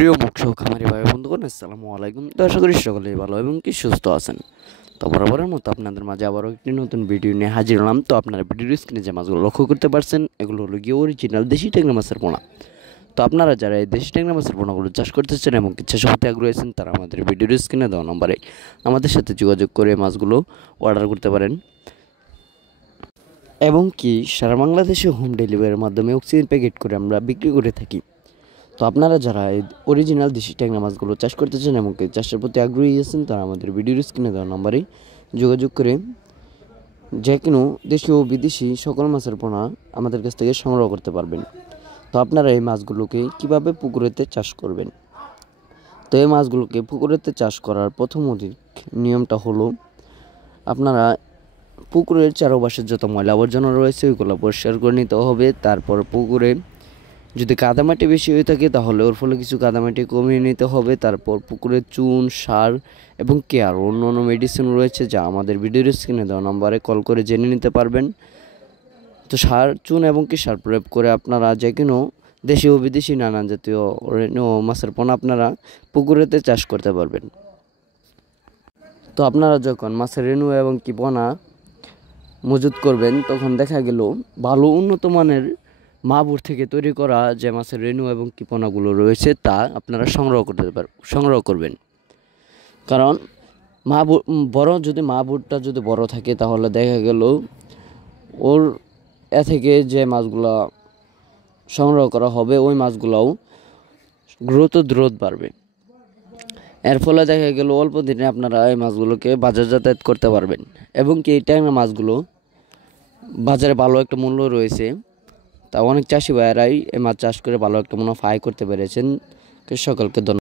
প্রিয় মৎস্য খামারি ভাই বন্ধুগণ, আসসালামু আলাইকুম। তো আশা করি সকলেই ভালো এবং কি সুস্থ আছেন। তো বরাবরের মতো আপনাদের মাঝে আবারও একটি নতুন ভিডিও নিয়ে হাজির হলাম। তো আপনারা ভিডিওর স্ক্রিনে যে মাছগুলো লক্ষ্য করতে পারছেন, এগুলো হলো গিয়ে অরিজিনাল দেশি ট্যাংরা মাছের পোনা। তো আপনারা যারা এই দেশি ট্যাংরা মাছের পোনাগুলো চাষ করতেছেন এবং চাষের প্রতি আগ্রহী আছেন, তারা আমাদের ভিডিওর স্ক্রিনে দেওয়া নম্বরে আমাদের সাথে যোগাযোগ করে মাছগুলো অর্ডার করতে পারেন এবং কি সারা বাংলাদেশে হোম ডেলিভারির মাধ্যমে অক্সিজেন প্যাকেট করে আমরা বিক্রি করে থাকি। তো আপনারা যারা এই অরিজিনাল দেশি ট্যাংরা মাছগুলো চাষ করতে চান এবং চাষের প্রতি আগ্রহী আছেন, তারা আমাদের ভিডিওর স্ক্রিনে দেওয়া নম্বরে যোগাযোগ করে যে কোনো দেশীয় ও বিদেশি সকল মাছের পোনা আমাদের কাছ থেকে সংগ্রহ করতে পারবেন। তো আপনারা এই মাছগুলোকে কীভাবে পুকুরেতে চাষ করবেন। তো এই মাছগুলোকে পুকুরেতে চাষ করার প্রথম নিয়মটা হলো, আপনারা পুকুরের চারপাশের যত ময়লা আবর্জনা রয়েছে ওইগুলো পরিষ্কার করে নিতে হবে। তারপর পুকুরে যদি কাদামাটি বেশি হয়ে থাকে তাহলে ওর ফলে কিছু কাদামাটি কমিয়ে নিতে হবে। তারপর পুকুরে চুন, সার এবং কেয়ার অন্য অন্য মেডিসিন রয়েছে, যা আমাদের ভিডিওর স্ক্রিনে দেওয়া নম্বরে কল করে জেনে নিতে পারবেন। তো সার, চুন এবং কি সার প্রয়োগ করে আপনারা যে কোনো দেশি ও বিদেশি নানান জাতীয় মাছের পোনা আপনারা পুকুরেতে চাষ করতে পারবেন। তো আপনারা যখন মাছের রেণু এবং কি পোনা মজুত করবেন, তখন দেখা গেল ভালো উন্নত মানের মাগুর থেকে তৈরি করা যে মাছের রেণু এবং কিপনাগুলো রয়েছে তা আপনারা সংগ্রহ করবেন। কারণ মাগুরটা যদি বড় থাকে, তাহলে দেখা গেল ওর থেকে যে মাছগুলো সংগ্রহ করা হবে ওই মাছগুলোও দ্রুত বাড়বে। এর ফলে দেখা গেল অল্প দিনে আপনারা এই মাছগুলোকে বাজারজাত করতে পারবেন এবং কি এই ট্যাংরা মাছগুলো বাজারে ভালো একটা মূল্য রয়েছে। তা অনেক চাষি ভাইয়েরাই এই মাছ চাষ করে ভালো একটা মুনাফা আয় করতে পেরেছেন। সকলকে ধন্যবাদ।